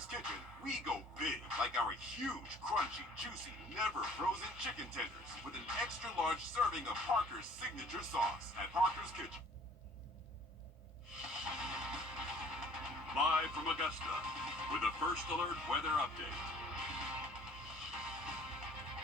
Parker's Kitchen, we go big, like our huge, crunchy, juicy, never frozen chicken tenders with an extra large serving of Parker's signature sauce at Parker's Kitchen. Live from Augusta with a First Alert weather update.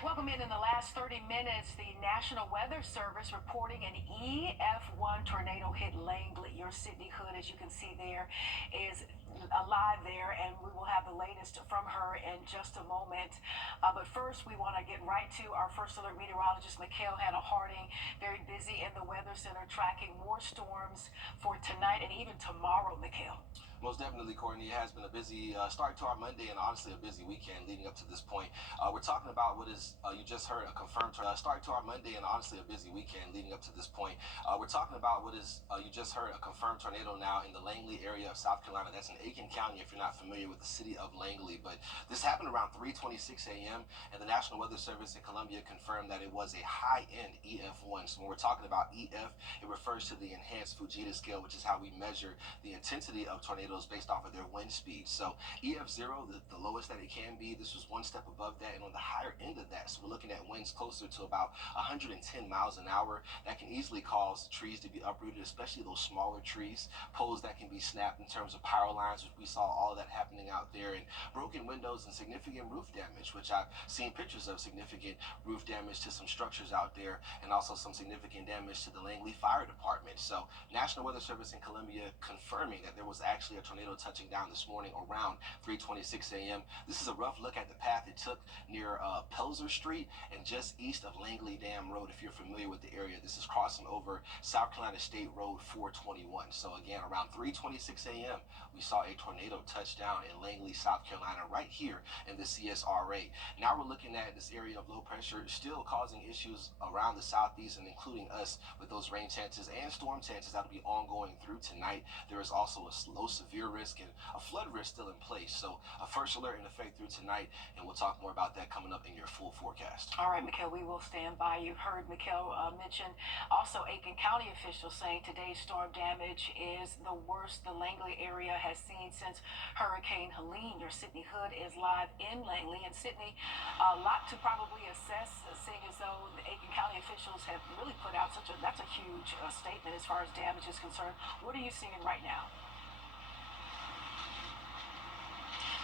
Welcome in the last 30 minutes. The National Weather Service reporting an EF1 tornado hit Langley. Your Sydney Hood, as you can see there, is alive there, and we will have the latest from her in just a moment. But first, we want to get right to our First Alert meteorologist, Mikhail Hannah Harding, very busy in the Weather Center tracking more storms for tonight and even tomorrow, Mikhail. Most definitely, Courtney. It has been a busy start to our Monday and honestly a busy weekend leading up to this point. We're talking about what is, you just heard, a confirmed start to our Monday and honestly a busy weekend leading up to this point. We're talking about what is, you just heard, a confirmed tornado now in the Langley area of South Carolina. That's in Aiken County if you're not familiar with the city of Langley. But this happened around 3:26 a.m. and the National Weather Service in Columbia confirmed that it was a high-end EF1. So when we're talking about EF, it refers to the enhanced Fujita scale, which is how we measure the intensity of tornadoes based off of their wind speed. So EF0, the lowest that it can be, this was one step above that and on the higher end of that. So we're looking at winds closer to about 110 miles an hour. That can easily cause trees to be uprooted, especially those smaller trees, poles that can be snapped in terms of power lines, which we saw all of that happening out there, and broken windows and significant roof damage, which I've seen pictures of significant roof damage to some structures out there, and also some significant damage to the Langley Fire Department. So National Weather Service in Columbia confirming that there was actually a tornado touching down this morning around 3:26 a.m. This is a rough look at the path it took near Pelzer Street and just east of Langley Dam Road. If you're familiar with the area, this is crossing over South Carolina State Road 421. So again, around 3:26 a.m., we saw a tornado touch down in Langley, South Carolina, right here in the CSRA. Now we're looking at this area of low pressure still causing issues around the southeast and including us with those rain chances and storm chances that will be ongoing through tonight. There is also a low severe risk and a flood risk still in place. So a first alert in effect through tonight, and we'll talk more about that coming up in your full forecast. All right, Mikhail, we will stand by. You've heard Mikhail mention also Aiken County officials saying today's storm damage is the worst the Langley area has seen since Hurricane Helene. Your Sydney Hood is live in Langley, and Sydney, a lot to probably assess, seeing as though the Aiken County officials have really put out that's a huge statement as far as damage is concerned. What are you seeing right now?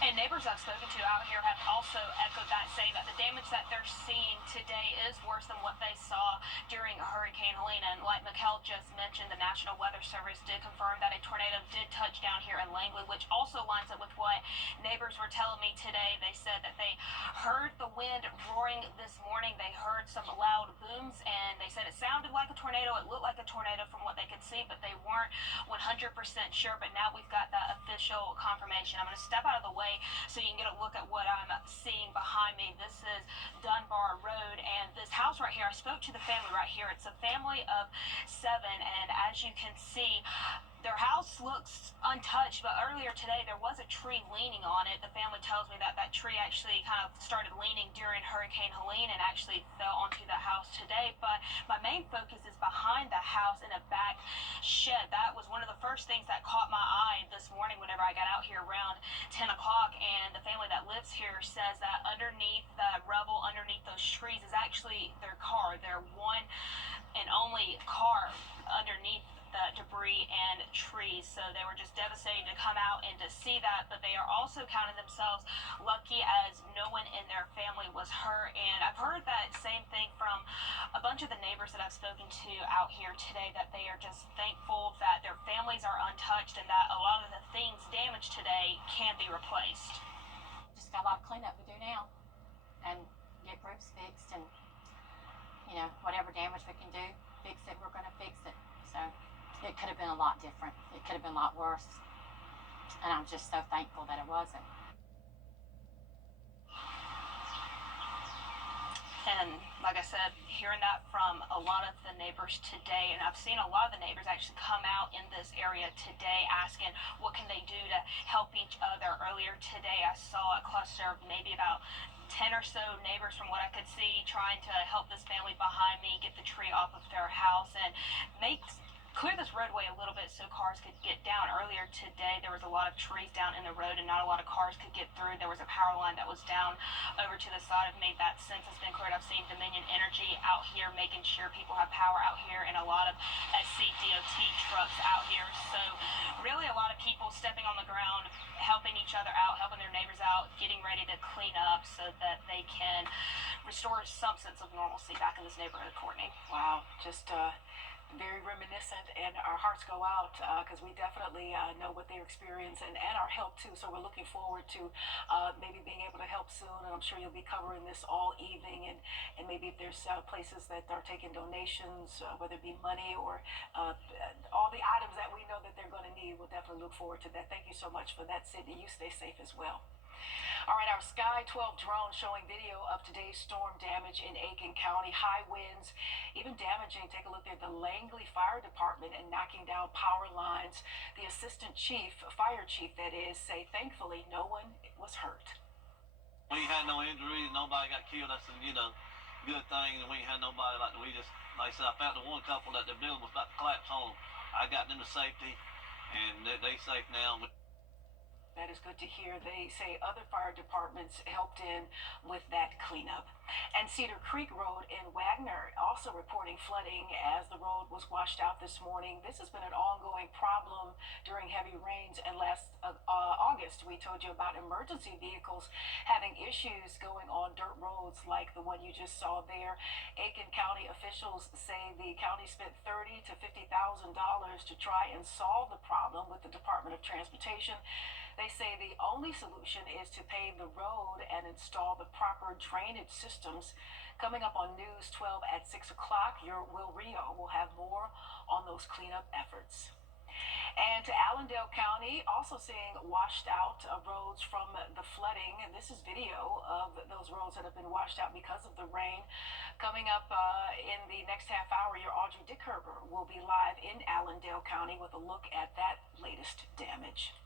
And neighbors I've spoken to out here have also echoed that, saying that the damage that they're seeing today is worse than what they saw during Hurricane Helene. And like Mikhail just mentioned, the National Weather Service did confirm that a tornado did touch down here in Langley, which also lines up with what neighbors were telling me today. They said that they heard the wind roaring this morning. They heard some loud booms, and they said it sounded like a tornado. It looked like a tornado from what they could see, but they weren't 100% sure. But now we've got that official confirmation. I'm going to step out of the way so you can get a look at what I'm seeing behind me. This is Dunbar Road, and this house right here, I spoke to the family right here. It's a family of 7, and as you can see, their house looks untouched, but earlier today there was a tree leaning on it. The family tells me that that tree actually kind of started leaning during Hurricane Helene and actually fell onto the house today. But my main focus is behind the house in a back shed. That was one of the first things that caught my eye this morning whenever I got out here around 10 o'clock. And the family that lives here says that underneath the rubble, underneath those trees, is actually their car, their one and only car underneath the debris and trees. So they were just devastated to come out and to see that, but they are also counting themselves lucky as no one in their family was hurt. And I've heard that same thing from a bunch of the neighbors that I've spoken to out here today, that they are just thankful that their families are untouched and that a lot of the things damaged today can be replaced. Just got a lot of cleanup to do now and get roofs fixed, and whatever damage we can do, fix it, we're going to fix it. So it could have been a lot different. It could have been a lot worse. And I'm just so thankful that it wasn't. And like I said, hearing that from a lot of the neighbors today, and I've seen a lot of the neighbors actually come out in this area today asking what can they do to help each other. Earlier today, I saw a cluster of maybe about 10 or so neighbors from what I could see trying to help this family behind me get the tree off of their house and make clear this roadway a little bit so cars could get down. Earlier today, there was a lot of trees down in the road and not a lot of cars could get through. There was a power line that was down over to the side of me. That since has been cleared. I've seen Dominion Energy out here making sure people have power out here and a lot of SCDOT trucks out here. So really a lot of people stepping on the ground, helping each other out, helping their neighbors out, getting ready to clean up so that they can restore some sense of normalcy back in this neighborhood, Courtney. Wow, just very reminiscent, and our hearts go out because we definitely know what they're experiencing and our help too. So we're looking forward to maybe being able to help soon, and I'm sure you'll be covering this all evening. And maybe if there's places that are taking donations, whether it be money or all the items that we know that they're going to need, we'll definitely look forward to that. Thank you so much for that, Sydney. You stay safe as well. All right, our Sky 12 drone showing video of today's storm damage in Aiken County. High winds, even damaging, take a look there, the Langley Fire Department and knocking down power lines. The assistant chief, fire chief that is, say thankfully no one was hurt. We had no injuries, nobody got killed. That's a, good thing. And we ain't had nobody like I said, I found the one couple that the building was about to collapse on. I got them to safety, and they safe now. That is good to hear. They say other fire departments helped in with that cleanup. And Cedar Creek Road in Wagner also reporting flooding as the road was washed out this morning. This has been an ongoing problem during heavy rains. And last August, we told you about emergency vehicles having issues going on dirt roads like the one you just saw there. Aiken County officials say the county spent $30,000 to $50,000 to try and solve the problem with the Department of Transportation. They say the only solution is to pave the road and install the proper drainage systems. Coming up on News 12 at 6 o'clock, your Will Rio will have more on those cleanup efforts. And to Allendale County, also seeing washed out roads from the flooding. And this is video of those roads that have been washed out because of the rain. Coming up in the next half hour, your Audrey Dickherber will be live in Allendale County with a look at that latest damage.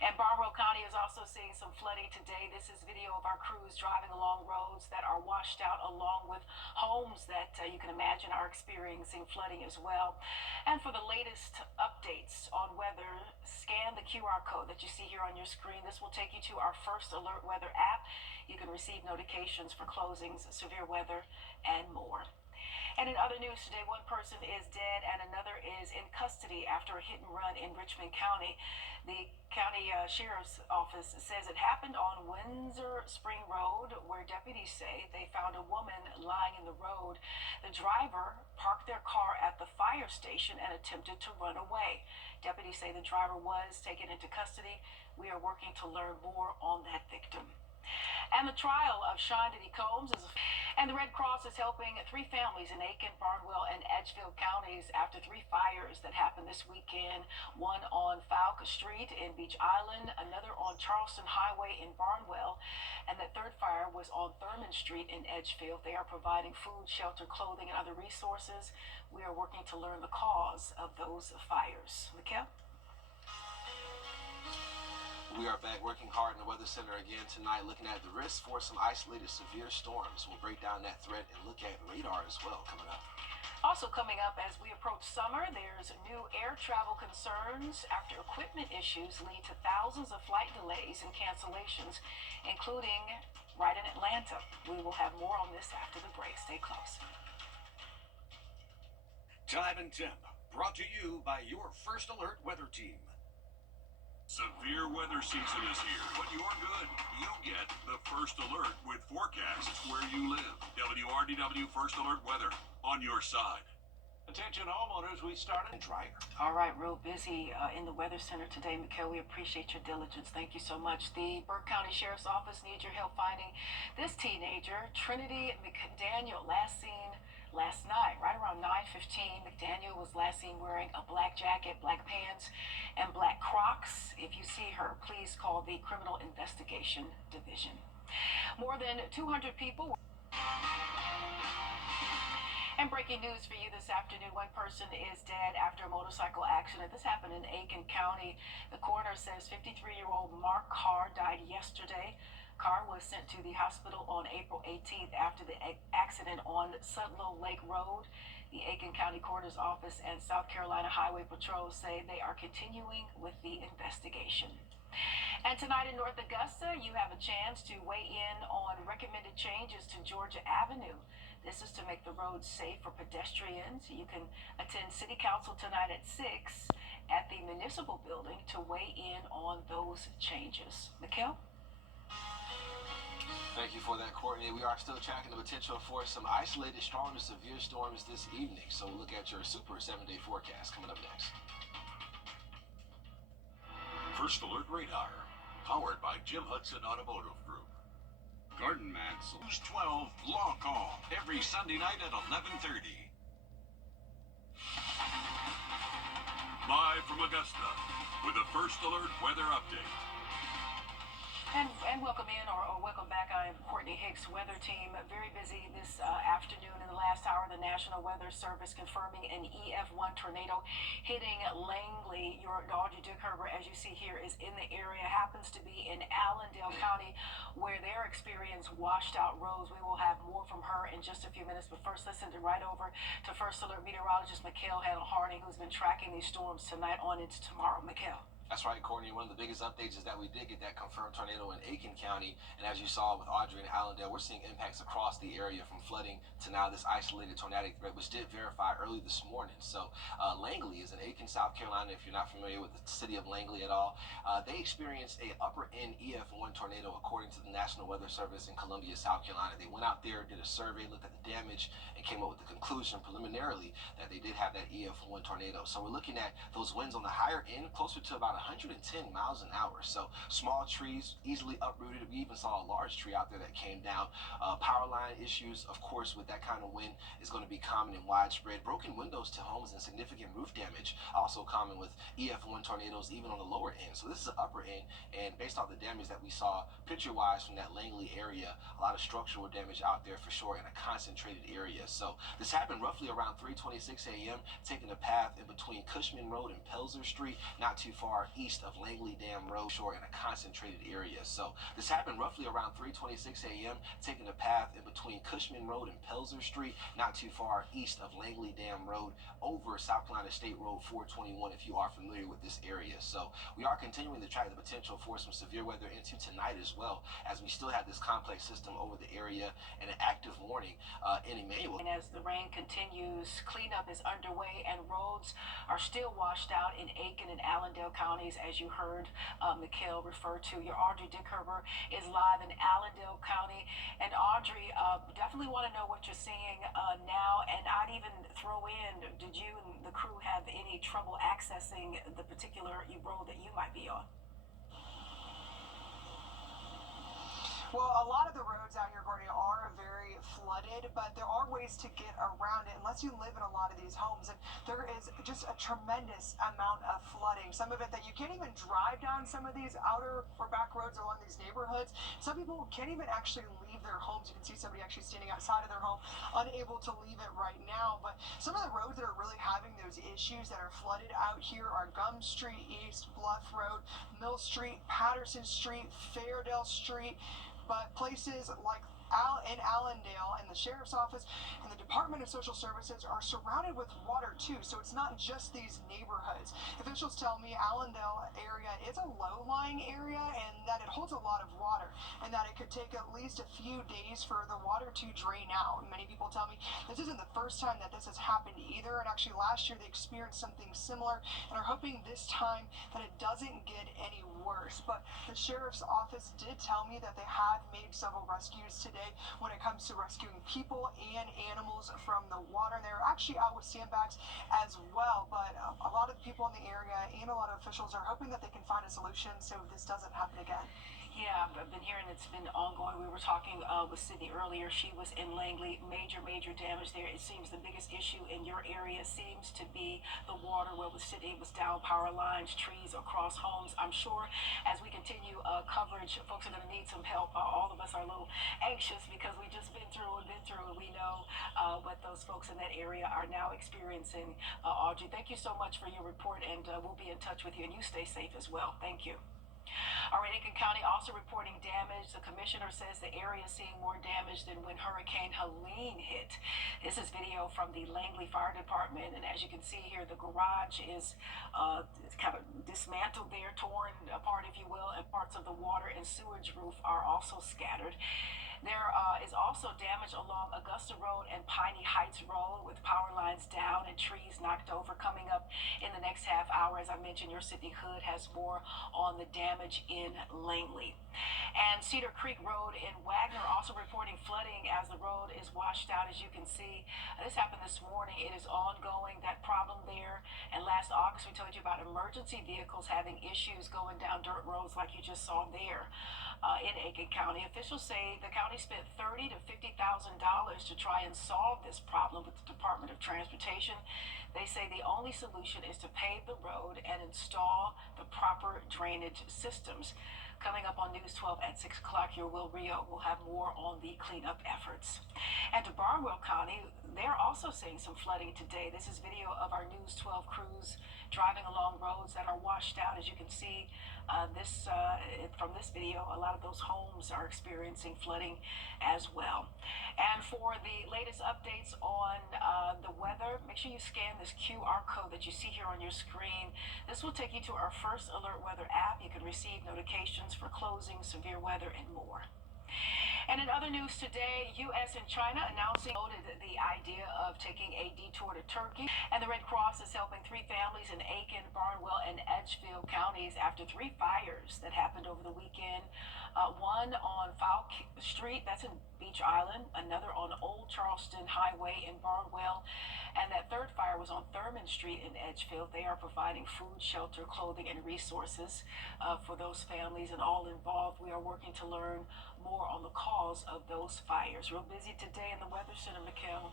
And Barnwell County is also seeing some flooding today. This is video of our crews driving along roads that are washed out, along with homes that you can imagine are experiencing flooding as well. And for the latest updates on weather, scan the QR code that you see here on your screen. This will take you to our First Alert Weather app. You can receive notifications for closings, severe weather, and more. And in other news today, one person is dead and another is in custody after a hit and run in Richmond County. The county sheriff's office says it happened on Windsor Spring Road, where deputies say they found a woman lying in the road. The driver parked their car at the fire station and attempted to run away. Deputies say the driver was taken into custody. We are working to learn more on that victim. And the trial of Sean Diddy Combs is, and the Red Cross is helping 3 families in Aiken, Barnwell, and Edgefield counties after 3 fires that happened this weekend. One on Falk Street in Beach Island, another on Charleston Highway in Barnwell, and the third fire was on Thurman Street in Edgefield. They are providing food, shelter, clothing, and other resources. We are working to learn the cause of those fires. Mikkel? We are back working hard in the Weather Center again tonight, looking at the risk for some isolated severe storms. We'll break down that threat and look at radar as well coming up. Also coming up as we approach summer, there's new air travel concerns after equipment issues lead to thousands of flight delays and cancellations, including right in Atlanta. We will have more on this after the break. Stay close. Time and Temp, brought to you by your First Alert Weather Team. Severe weather season is here, but you're good. You get the First Alert with forecasts where you live. WRDW First Alert Weather, on your side. Attention homeowners, we started drier. All right, real busy in the Weather Center today, Mikkel. We appreciate your diligence. Thank you so much. The Burke County Sheriff's Office needs your help finding this teenager, Trinity McDaniel, last seen last night, right around 9:15. McDaniel was last seen wearing a black jacket, black pants, and black Crocs. If you see her, please call the Criminal Investigation Division. More than 200 people. And breaking news for you this afternoon, one person is dead after a motorcycle accident. This happened in Aiken County. The coroner says 53-year-old Mark Carr died yesterday. car was sent to the hospital on April 18th after the accident on Sudlow Lake Road. The Aiken County Coroner's Office and South Carolina Highway Patrol say they are continuing with the investigation. And tonight in North Augusta, you have a chance to weigh in on recommended changes to Georgia Avenue. This is to make the roads safe for pedestrians. You can attend City Council tonight at 6 at the Municipal Building to weigh in on those changes. Mikkel? Thank you for that, Courtney. We are still tracking the potential for some isolated strong to severe storms this evening. So we'll look at your super 7-day forecast coming up next. First Alert Radar, powered by Jim Hudson Automotive Group. Garden Mats. News 12 Law Call every Sunday night at 11:30. Live from Augusta with the First Alert Weather Update. And welcome in or welcome back. I am Courtney Hicks, weather team. Very busy this afternoon. In the last hour, the National Weather Service confirming an EF1 tornado hitting Langley. Your Audrey Dickerber, as you see here, is in the area. Happens to be in Allendale County, where they're experiencing washed out roads. We will have more from her in just a few minutes. But first, let's send it right over to First Alert meteorologist Mikkel Harding, who's been tracking these storms tonight on into tomorrow. Mikkel. That's right, Courtney. One of the biggest updates is that we did get that confirmed tornado in Aiken County. And as you saw with Audrey and Allendale, we're seeing impacts across the area from flooding to now this isolated tornadic threat, which did verify early this morning. So Langley is in Aiken, South Carolina. If you're not familiar with the city of Langley at all, they experienced a upper end EF1 tornado, according to the National Weather Service in Columbia, South Carolina. They went out there, did a survey, looked at the damage, and came up with the conclusion preliminarily that they did have that EF1 tornado. So we're looking at those winds on the higher end, closer to about 110 miles an hour. So small trees easily uprooted. We even saw a large tree out there that came down. Power line issues, of course, with that kind of wind is going to be common and widespread. Broken windows to homes and significant roof damage, also common with EF1 tornadoes, even on the lower end. So this is the upper end, and based on the damage that we saw picture-wise from that Langley area, a lot of structural damage out there for sure in a concentrated area. So this happened roughly around 3:26 a.m., taking a path in between Cushman Road and Pelzer Street, not too far east of Langley Dam Road, shore in a concentrated area. So this happened roughly around 3:26 a.m., taking a path in between Cushman Road and Pelzer Street, not too far east of Langley Dam Road, over South Carolina State Road 421, if you are familiar with this area. So we are continuing to track the potential for some severe weather into tonight as well, as we still have this complex system over the area and an active warning in Emmanuel. And as the rain continues, cleanup is underway and roads are still washed out in Aiken and Allendale counties, as you heard Mikkel refer to. Your Audrey Dickerber is live in Allendale County. And Audrey, definitely want to know what you're seeing now. And I'd even throw in, did you and the crew have any trouble accessing the particular road that you might be on? Well, a lot of the roads out here, Courtney, are very flooded, but there are ways to get around it unless you live in a lot of these homes. And there is just a tremendous amount of flooding. Some of it that you can't even drive down some of these outer or back roads along these neighborhoods. Some people can't even actually leave their homes. You can see somebody actually standing outside of their home, unable to leave it right now. But some of the roads that are really having those issues that are flooded out here are Gum Street East, Bluff Road, Mill Street, Patterson Street, Fairdale Street. But places like in Allendale and the Sheriff's Office and the Department of Social Services are surrounded with water too, so it's not just these neighborhoods. Officials tell me Allendale area is a low-lying area and that it holds a lot of water and that it could take at least a few days for the water to drain out. Many people tell me this isn't the first time that this has happened either, and actually last year they experienced something similar and are hoping this time that it doesn't get any worse. But the Sheriff's Office did tell me that they have made several rescues today when it comes to rescuing people and animals from the water. And they're actually out with sandbags as well. But a lot of people in the area and a lot of officials are hoping that they can find a solution so this doesn't happen again. Yeah, I've been hearing it's been ongoing. We were talking with Sydney earlier. She was in Langley. Major damage there. It seems the biggest issue in your area seems to be the water. Where with Sydney, it was down power lines, trees across homes. I'm sure as we continue coverage, folks are going to need some help. All of us are a little anxious because we just been through. We know what those folks in that area are now experiencing. Audrey, thank you so much for your report, and we'll be in touch with you. And you stay safe as well. Thank you. All right, Aiken County also reporting damage. The commissioner says the area is seeing more damage than when Hurricane Helene hit. This is video from the Langley Fire Department, and as you can see here, the garage is kind of dismantled there, torn apart, if you will, and parts of the water and sewage roof are also scattered. There is also damage along Augusta Road and Piney Heights Road with power lines down and trees knocked over. Coming up in the next half hour, as I mentioned, your Sydney Hood has more on the damage in Langley. And Cedar Creek Road in Wagner also reporting flooding as the road is washed out. As you can see, this happened this morning. It is ongoing, that problem there. And last August, we told you about emergency vehicles having issues going down dirt roads like you just saw there. In Aiken County, officials say the county spent $30,000 to $50,000 to try and solve this problem with the Department of Transportation. They say the only solution is to pave the road and install the proper drainage systems. Coming up on News 12 at 6 o'clock, your Will Rio will have more on the cleanup efforts. And to Barnwell County, they're also seeing some flooding today. This is video of our News 12 crews driving along roads that are washed out. As you can see from this video, a lot of those homes are experiencing flooding as well. And for the latest updates on the weather, make sure you scan this QR code that you see here on your screen. This will take you to our First Alert Weather app. You can receive notifications for closing, severe weather, and more. And in other news today, U.S. and China announcing the idea of taking a detour to Turkey. And the Red Cross is helping 3 families in Aiken, Barnwell, and Edgefield counties after 3 fires that happened over the weekend. One on Foul Street, that's in Beach Island. Another on Old Charleston Highway in Barnwell. And that third fire was on Thurman Street in Edgefield. They are providing food, shelter, clothing, and resources for those families and all involved. We are working to learn more on the cause of those fires. Real busy today in the Weather Center, Mikhail.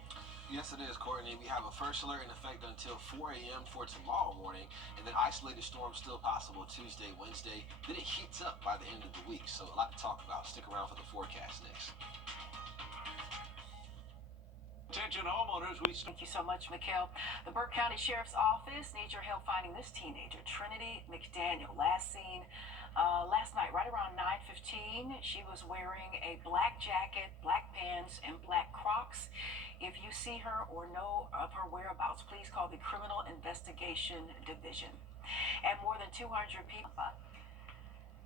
Yes, it is, Courtney. We have a first alert in effect until 4 a.m. for tomorrow morning, and then isolated storms still possible Tuesday, Wednesday. Then it heats up by the end of the week, so a lot to talk about. Stick around for the forecast next. Attention homeowners, Thank you so much, Mikhail. The Burke County Sheriff's Office needs your help finding this teenager, Trinity McDaniel. Last seen last night, right around 9:15. She was wearing a black jacket, black pants, and black Crocs. If you see her or know of her whereabouts, please call the Criminal Investigation Division. And more than 200 people.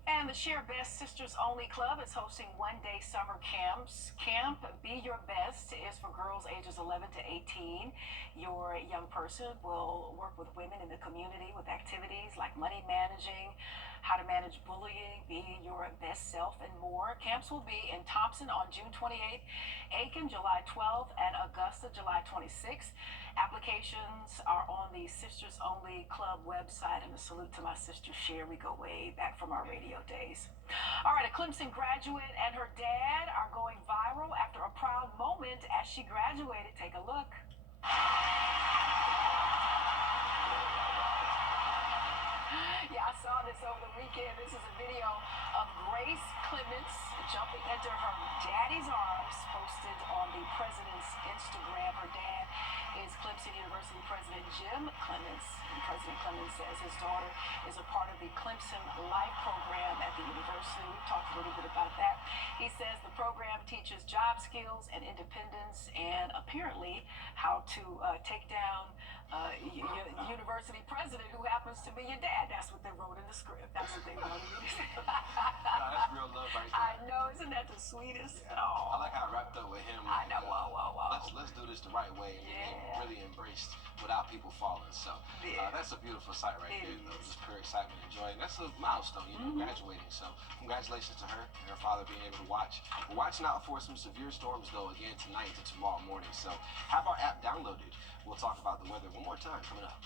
And the Share Best Sisters Only Club is hosting one-day summer camps. Camp Be Your Best is for girls ages 11 to 18. Your young person will work with women in the community with activities like money managing, how to manage bullying, being your best self, and more. Camps will be in Thompson on June 28th, Aiken July 12th, and Augusta July 26th. Applications are on the Sisters Only Club website, and a salute to my sister Cher. We go way back from our radio days. All right, a Clemson graduate and her dad are going viral after a proud moment as she graduated. Take a look. Yeah, I saw this over the weekend. This is a video of Grace Clemens jumping into her daddy's arms, posted on the president's Instagram. Her dad is Clemson University President Jim Clemens. And President Clemens says his daughter is a part of the Clemson Life program at the university. We've talked a little bit about that. He says the program teaches job skills and independence, and apparently how to take down university president who happens to be your dad. That's what they wrote in the script. That's what they wanted me to say. That's real love right there. I know, isn't that the sweetest? Yeah. Oh. I like how it wrapped up with him. I know. Whoa. Let's do this the right way and Yeah. really embraced without people falling. So that's a beautiful sight right there. Though. Just pure excitement and joy. And that's a milestone, graduating. So congratulations to her and her father being able to watch. We're watching out for some severe storms though again tonight to tomorrow morning. So have our app downloaded. We'll talk about the weather one more time coming up.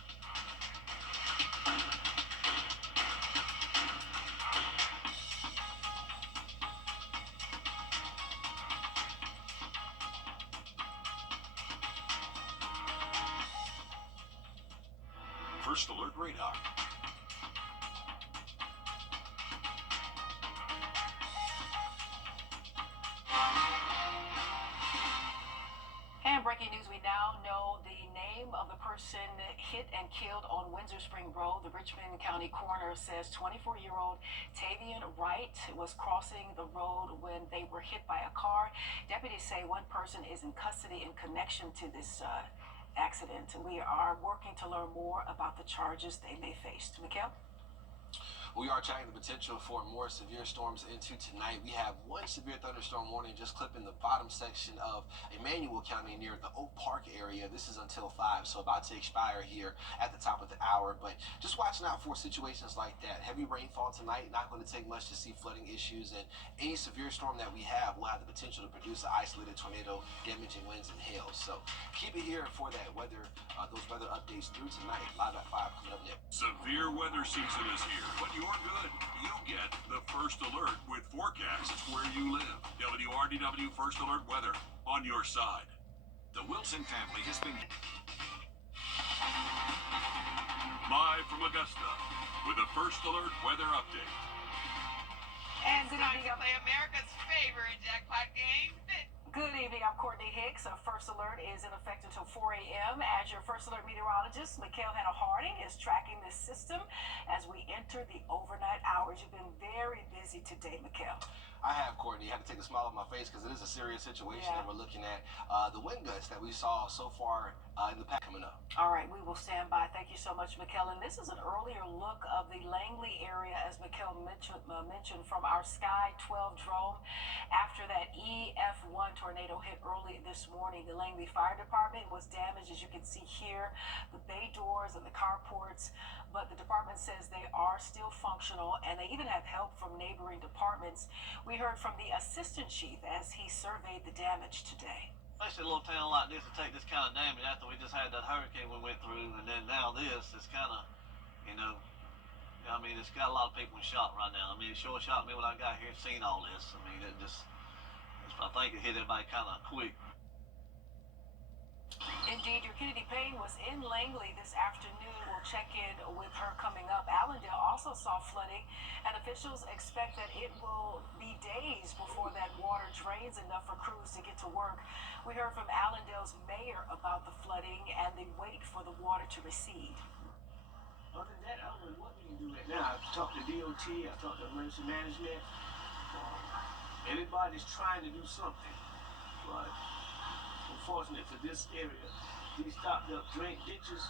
First Alert Radar. And breaking news, we now know the name name of the person hit and killed on Windsor Spring Road. The Richmond County coroner says 24-year-old Tavian Wright was crossing the road when they were hit by a car. Deputies say one person is in custody in connection to this accident. We are working to learn more about the charges they may face. Mikhail? We are tracking the potential for more severe storms into tonight. We have one severe thunderstorm warning just clipping the bottom section of Emmanuel County near the Oak Park area. This is until 5, so about to expire here at the top of the hour. But just watching out for situations like that. Heavy rainfall tonight, not going to take much to see flooding issues. And any severe storm that we have will have the potential to produce an isolated tornado, damaging winds and hail. So keep it here for that weather, those weather updates through tonight. Live at 5 coming up next. Severe weather season is here, but you're good. You get the first alert with forecasts where you live. WRDW First Alert Weather on your side. The Wilson family has been Live from Augusta with a First Alert Weather Update. And good Time evening. to play America's favorite jackpot game. Good evening, I'm Courtney Hicks. Our First Alert is in effect until 4 a.m. As your First Alert meteorologist, Mikhail Hannah-Harding is tracking this system as we enter the overnight hours. You've been very busy today, Mikhail. I have, Courtney. I had to take a smile off my face because it is a serious situation that we're looking at. The wind gusts that we saw so far in the pack coming up. All right, we will stand by. Thank you so much, Mikhail. And this is an earlier look of the Langley area, as Mikhail mentioned, from our Sky 12 drone. After that EF1 tornado hit early this morning, the Langley Fire Department was damaged, as you can see here, the bay doors and the carports. But the department says they are still functional, and they even have help from neighboring departments. We heard from the assistant chief as he surveyed the damage today. Especially a little town like this to take this kind of damage after we just had that hurricane we went through, and then now this is kind of, I mean, it's got a lot of people in shock right now. I mean, it sure shocked me when I got here and seen all this. I mean, I think it hit everybody kind of quick. Indeed, your Kennedy Payne was in Langley this afternoon. We'll check in with her coming up. Allendale also saw flooding, and officials expect that it will be days before that water drains enough for crews to get to work. We heard from Allendale's mayor about the flooding and the wait for the water to recede. Other than that, I don't know what we can do right now. I've talked to DOT, I've talked to emergency management. Everybody's trying to do something, but unfortunately for this area, these stopped up drain ditches,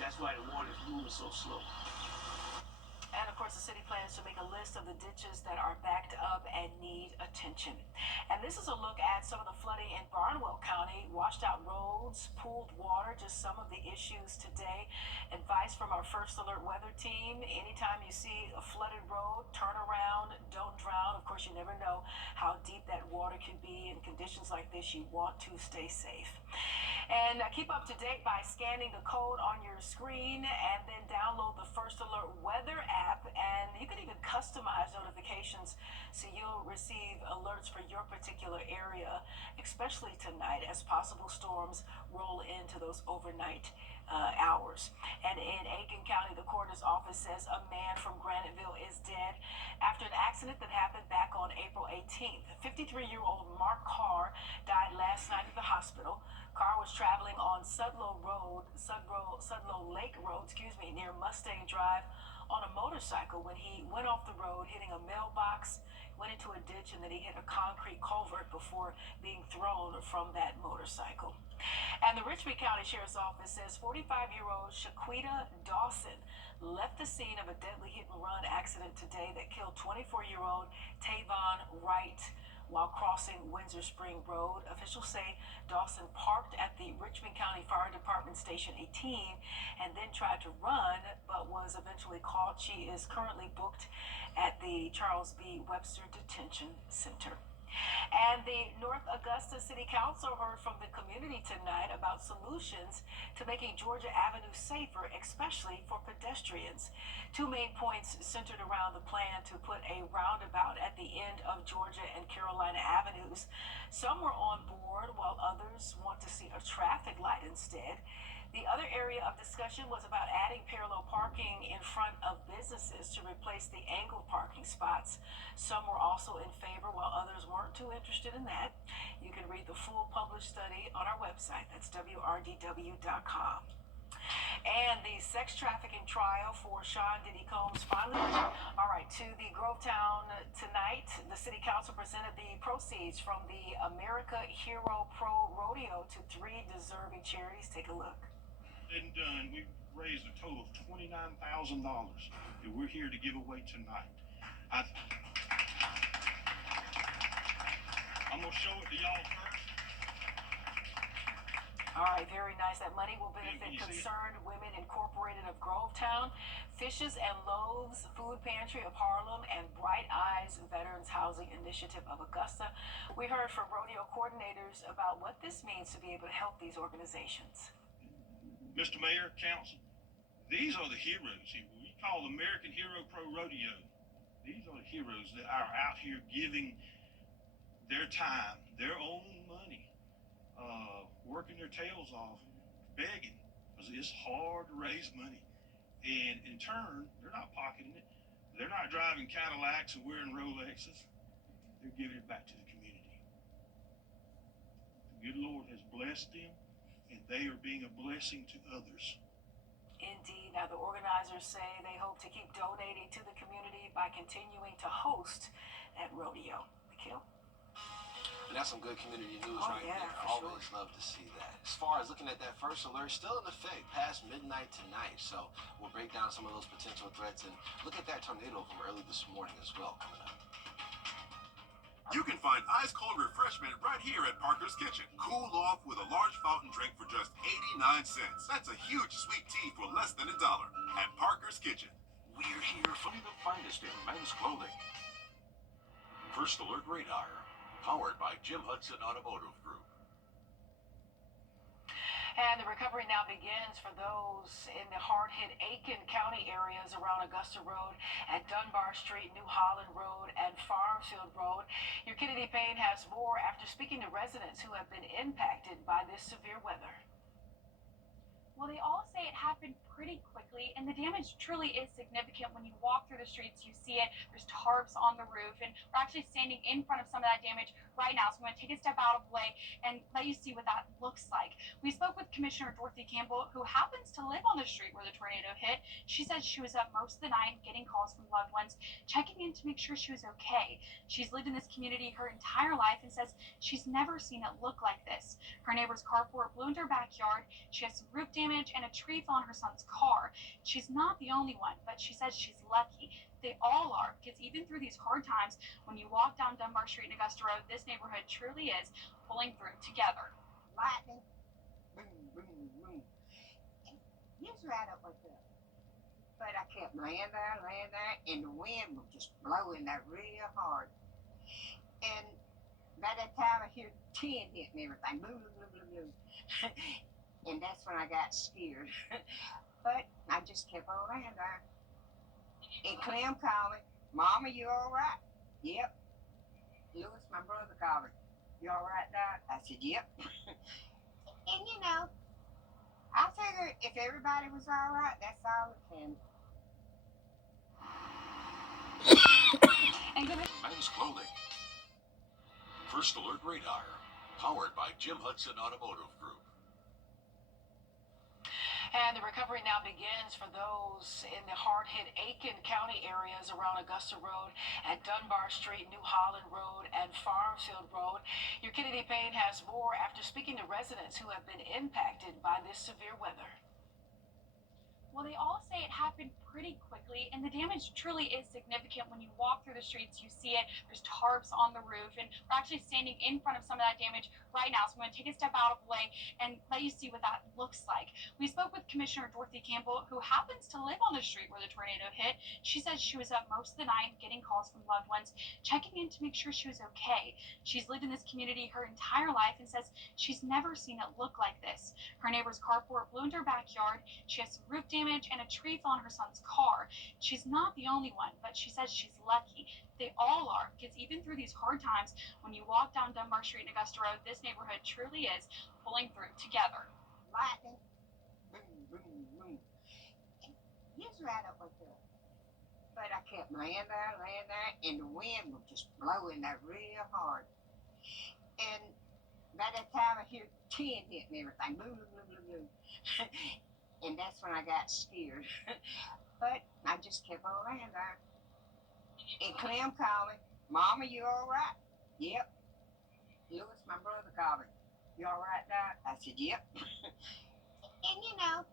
that's why the water is moving so slow. And of course, the city plans to make a list of the ditches that are backed up and need attention. And this is a look at some of the flooding in Barnwell County. Washed out roads, pooled water, just some of the issues today. Advice from our First Alert weather team: anytime you see a flooded road, turn around, don't drown. Of course, you never know how deep that water can be. In conditions like this, you want to stay safe. And keep up to date by scanning the code on your screen, and then download the First Alert weather app. And you can even customize notifications so you'll receive alerts for your particular area, especially tonight as possible storms roll into those overnight hours. And in Aiken County, the coroner's office says a man from Graniteville is dead after an accident that happened back on April 18th. 53-year-old Mark Carr died last night at the hospital. Carr was traveling on Sudlow Lake Road, near Mustang Drive on a motorcycle when he went off the road, hitting a mailbox, went into a ditch, and then he hit a concrete culvert before being thrown from that motorcycle. And the Richmond County Sheriff's Office says 45-year-old Shaquita Dawson left the scene of a deadly hit-and-run accident today that killed 24-year-old Tavon Wright while crossing Windsor Spring Road. Officials say Dawson parked at the Richmond County Fire Department Station 18 and then tried to run, but was eventually caught. She is currently booked at the Charles B. Webster Detention Center. And the North Augusta City Council heard from the community tonight about solutions to making Georgia Avenue safer, especially for pedestrians. Two main points centered around the plan to put a roundabout at the end of Georgia and Carolina Avenues. Some were on board, while others want to see a traffic light instead. The other area of discussion was about adding parallel parking in front of businesses to replace the angled parking spots. Some were also in favor, while others weren't too interested in that. You can read the full published study on our website. That's wrdw.com. And the sex trafficking trial for Sean Diddy Combs finally. All right, to the Grovetown tonight. The city council presented the proceeds from the America Hero Pro Rodeo to 3 deserving charities. Take a look. And done, we've raised a total of $29,000 that we're here to give away tonight. I'm gonna show it to y'all first. All right, very nice. That money will benefit Concerned Women Incorporated of Grovetown, Fishes and Loaves Food Pantry of Harlem, and Bright Eyes Veterans Housing Initiative of Augusta. We heard from rodeo coordinators about what this means to be able to help these organizations. Mr. Mayor, Council, these are the heroes. We call American Hero Pro Rodeo. These are the heroes that are out here giving their time, their own money, working their tails off, begging, because it's hard to raise money. And in turn, they're not pocketing it. They're not driving Cadillacs and wearing Rolexes. They're giving it back to the community. The good Lord has blessed them, and they are being a blessing to others. Indeed. Now, the organizers say they hope to keep donating to the community by continuing to host that rodeo. Nikhil? And that's some good community news Oh, right yeah, there. for Always love to see that. As far as looking at that first alert, still in effect past midnight tonight. So we'll break down some of those potential threats and look at that tornado from early this morning as well coming up. You can find ice cold refreshment right here at Parker's Kitchen. Cool off with a large fountain drink for just 89 cents. That's a huge sweet tea for less than $1 at Parker's Kitchen. We're here for the finest in men's clothing. First Alert Radar, powered by Jim Hudson Automotive Group. And the recovery now begins for those in the hard-hit Aiken County areas around Augusta Road, at Dunbar Street, New Holland Road, and Farmfield Road. Your Kennedy Payne has more after speaking to residents who have been impacted by this severe weather. Well, they all say it happened pretty quickly, and the damage truly is significant. When you walk through the streets, you see it. There's tarps on the roof, and we're actually standing in front of some of that damage right now. So I'm going to take a step out of the way and let you see what that looks like. We spoke with Commissioner Dorothy Campbell, who happens to live on the street where the tornado hit. She said she was up most of the night getting calls from loved ones, checking in to make sure she was okay. She's lived in this community her entire life and says she's never seen it look like this. Her neighbor's carport blew into her backyard. She has some roof damage, and a tree fell on her son's car. She's not the only one, but she says she's lucky. They all are, because even through these hard times, when you walk down Dunbar Street and Augusta Road, this neighborhood truly is pulling through together. Lightning, boom, boom, boom. Just right up like that. But I kept laying there, and the wind was just blowing there real hard. And by that time, I hear 10 hit and everything. Boom, boom, boom, boom, boom. And that's when I got scared. But I just kept on laying there. And Clem called me, Mama, you all right? Yep. Louis, my brother, called me. You all right, Doc? I said, yep. And you know, I figured if everybody was all right, that's all that can. Men's clothing. First Alert Radar, powered by Jim Hudson Automotive Group. And the recovery now begins for those in the hard-hit Aiken County areas around Augusta Road, at Dunbar Street, New Holland Road, and Farmfield Road. Your Kennedy Payne has more after speaking to residents who have been impacted by this severe weather. Well, they all say it happened pretty quickly, and the damage truly is significant. When you walk through the streets, you see it. There's tarps on the roof, and we're actually standing in front of some of that damage right now. So I'm going to take a step out of the way and let you see what that looks like. We spoke with Commissioner Dorothy Campbell, who happens to live on the street where the tornado hit. She said she was up most of the night getting calls from loved ones, checking in to make sure she was okay. She's lived in this community her entire life and says she's never seen it look like this. Her neighbor's carport blew into her backyard. She has some roof damage, and a tree fell on her son's car. She's not the only one, but she says she's lucky. They all are, because even through these hard times, when you walk down Dunbar Street and Augusta Road, this neighborhood truly is pulling through together. Lightning, boom, boom. He's right up like that. But I kept laying there, and the wind was just blowing that real hard. And by that time I hear 10 hitting everything, boom, boom, boom, boom, boom. And that's when I got scared. But I just kept on laying there. And Clem called me, Mama, you all right? Yep. Louis, my brother, called me. You all right, Doc? I said, yep. And you know,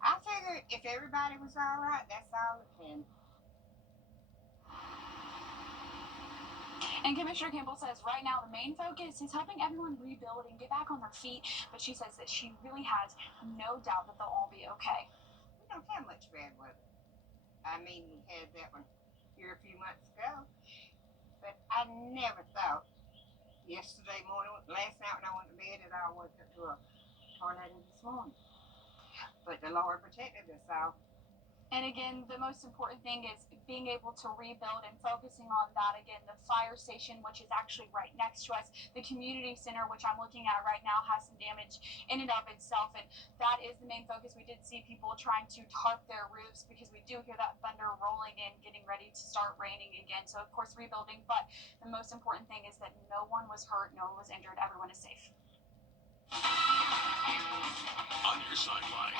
I figured if everybody was all right, that's all that can. And Commissioner Campbell says right now the main focus is helping everyone rebuild and get back on their feet, but she says that she really has no doubt that they'll all be okay. We don't have much bad weather. I mean, we had that one here a few months ago, but I never thought yesterday morning, last night when I went to bed, that I woke up to a tornado this morning. But the Lord protected us all. And again, the most important thing is being able to rebuild and focusing on that. Again, the fire station, which is actually right next to us, the community center, which I'm looking at right now, has some damage in and of itself. And that is the main focus. We did see people trying to tarp their roofs because we do hear that thunder rolling in, getting ready to start raining again. So, of course, rebuilding. But the most important thing is that no one was hurt, no one was injured, everyone is safe. On your sideline.